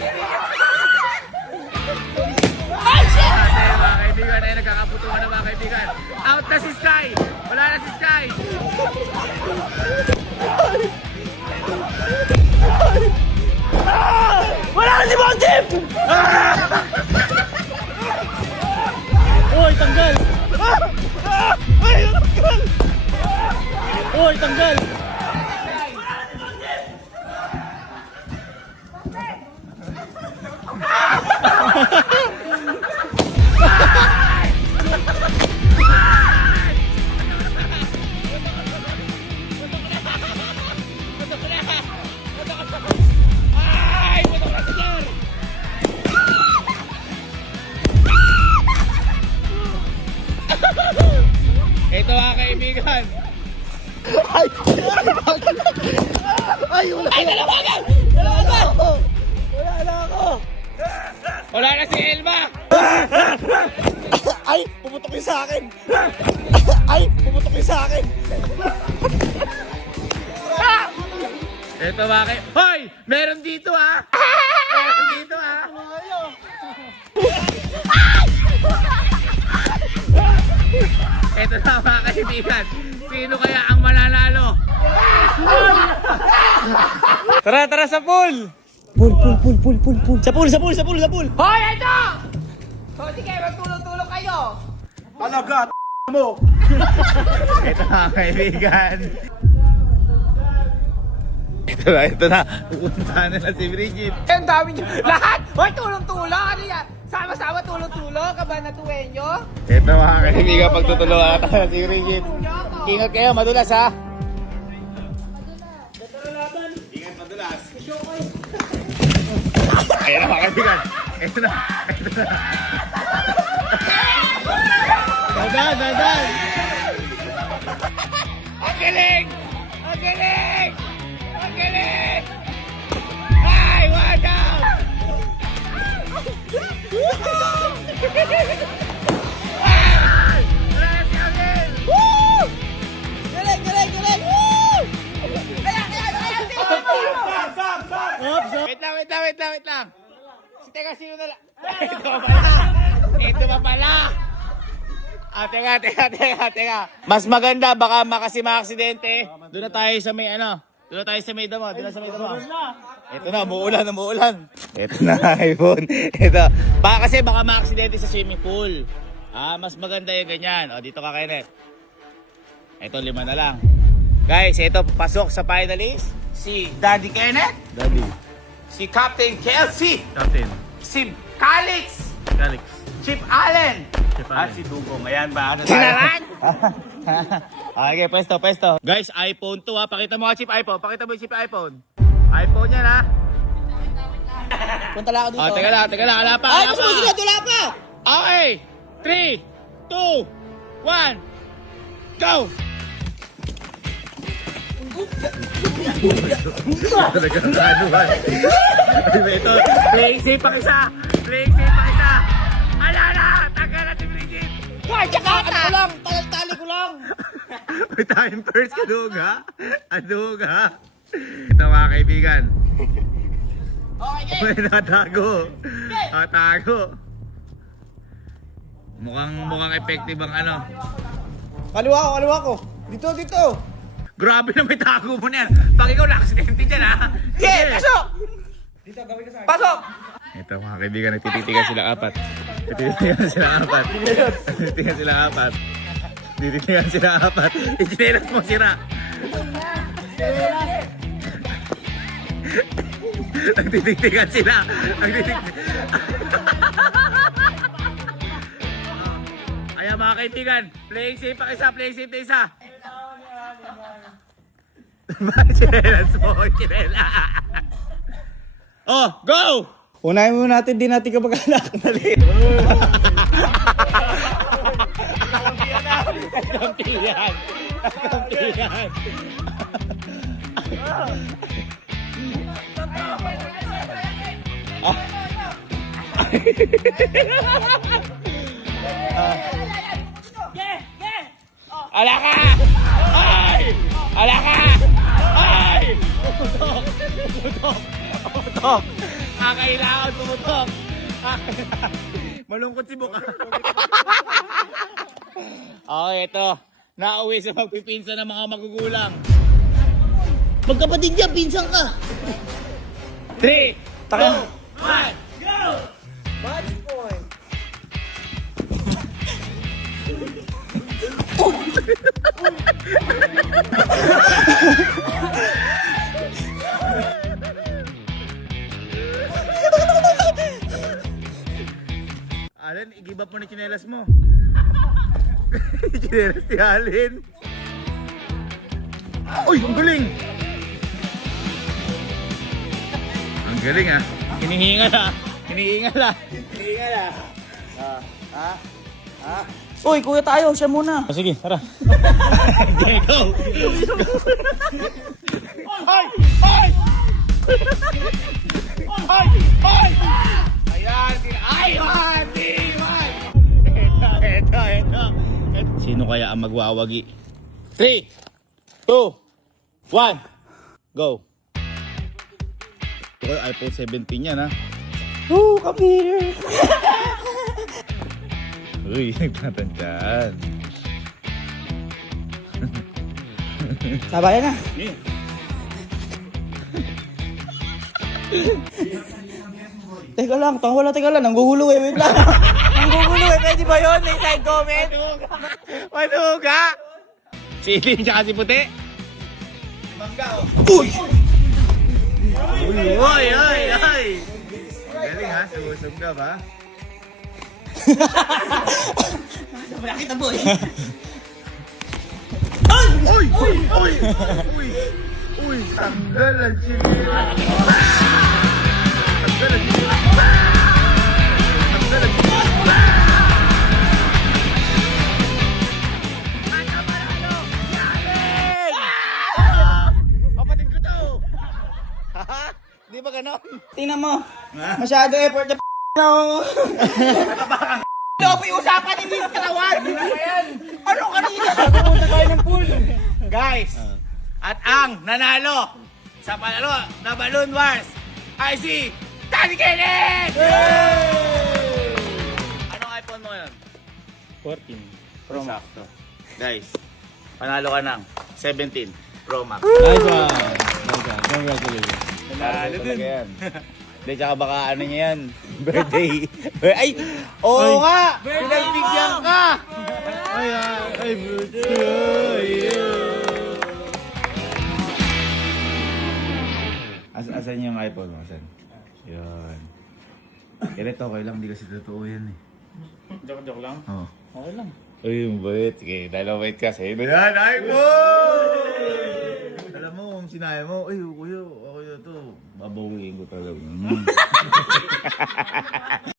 Lalabas! Ay, shit! Mga kaibigan, ay nagkakaputuhan na mga kaibigan. Out na si Sky! Wala na si Sky! Wala na si Bonjip! Uy, tanggal! Ay, tanggal! Uy, tanggal! Ito mga kaibigan. Ay, wala! Ay, dalawagan! Dalawagan! Wala na ako! Wala na si Elma! Ay, pumutok yung sa akin! Ay, pumutok yung sa akin! Ito mga kaibigan. Hoy! Meron dito ha! Meron dito ha! Ito na mga kaibigan. Sino kaya ang mananalo? Tara, tara sa pool! Pool! Sa pool! Hoy! Ito! So sige, magtulong-tulong kayo! Talaga, mo! Ito mga kaibigan. Ito na. Pupuntahan na si Bridget. Ang dami nyo. Lahat! Hoy, tulong-tulong! Ano yan? Sama-sama tulong-tulong? Kabanatuin nyo? Ito mga kaibigan, pagtutulungan natin si Bridget. Ingat kayo, madulas ha? Ingat madulas. Ayan na mga kaibigan. Ito na. Dadan! Ang galing! Ang galing! Ang galing! Ay, one down! Ay! Wala na si Alvin! Woo! Galing! Woo! Wait lang. Teka, sino na lang? Ito pa pala! Teka. Mas maganda, baka makaksidente. Doon na tayo sa may Doon na tayo sa may damo. Ito na, umuulan. Ito na, iPhone. Ito. Baka makaksidente sa swimming pool. Mas maganda yung ganyan. O, dito ka, Kenneth. Ito, 5 na lang. Guys, ito, pasok sa finalist. Si Daddy Kenneth. Daddy. Si Captain Kelsey. Captain. Si Calix. Calix. Chip Allen. Chip At Allen. si Dugong. Ayan ba? Ano tayo? Okay, pwesto. Guys, iPhone 2 ha. Pakita mo ka chip iPhone. Pakita mo yung chip iPhone. iPhone yan ha. Punta lang ako dito. Teka lang. Ala pa. Ay, sige, tula pa! Okay. 3, 2, 1. Go! Talagang ano ba? Ito. Playing safe pa isa. Ala na. Taga na si Bridget. Ay, tsaka, ano ko lang, tali ko lang. May time first Adug ha. Ito mga kaibigan. Okay, May natago. Mukhang effective ang Kaliwa ko. Dito. Grabe na may tago mo na yan. Pag ikaw nakasidente dyan ha. Okay, pasok! Pasok! Ito mga kaibigan, nagtititigan sila apat. Ichinelas mo sira. Nagtititigan sila. Kaya mga kaibigan, playing safe na isa. Chinelas mo, Oh, go! Unahin mo natin, di natin kapag-anak. Dali. Kampiyan. Ala ka! Ay! Ala ka! Ay! Putok! Kakailangan pumutok. Malungkot si Buka. Okay, ito. Nauwi sa magpipinsan ng mga magugulang. Magkapatid niya, pinsan ka. 3, 2, 1, go! Match point. Alan, i-give up mo na chinelas mo. Chinelas ni Alin. Uy, ang galing! Ang galing ah. Hinihingal ah. Hinihingal ah. Hinihingal ah. Uy, kuya tayo, siya muna. Sige, tara. Go! Ay! Ay! Ay! Ay! Ayan! Ay! Iwan! Ito. Sino kaya ang magwawagi? 3, 2, 1, go! Ito iPhone 17 yan ha. Oh, come here. Uy, nagtatandaan. Sabayan na. Teka lang, teka lang. Nanggugulo eh, wait lang. Nanggugulo eh, pwede ba yun? May side comment? Manuga! Si Iling tsaka si Puti. Mangga oh. Uy! Uy! Galing ha, sumusog ka ba? Malaki na boy. Uy! Tanggal ang chinilas! Tanggal ang chinilas! Tanggal ang chinilas! Kapatid ko to! Di ba ganon? Tingnan mo. Masyado effort na no. Lopi usapan hindi yung katawan. Ano kanina? Pumunta tayo ng pool. Guys, at ang nanalo sa panalo na Balloon Wars ay si Danny Kenneth! Anong iPhone mo ngayon? 14. Pro Max. Guys, panalo ka ng 17 Pro Max. Nice one. Congratulations. Panalo din. Hindi, tsaka baka ano niya yan, birthday. Ay! Oo nga! Pinagbigyan ka! Ay, birthday. Asan yung iPhone mo? Asan? Yun. Ganito, okay lang. Hindi kasi totoo yan eh. Joke lang. Oo. Okay lang. Ay, yung bait. Sige, dahil bait ka. Sa'yo na yan, iPhone! Alam mo, kung sinaya mo, ay, kuya, ako na to. Babawiin ko talaga.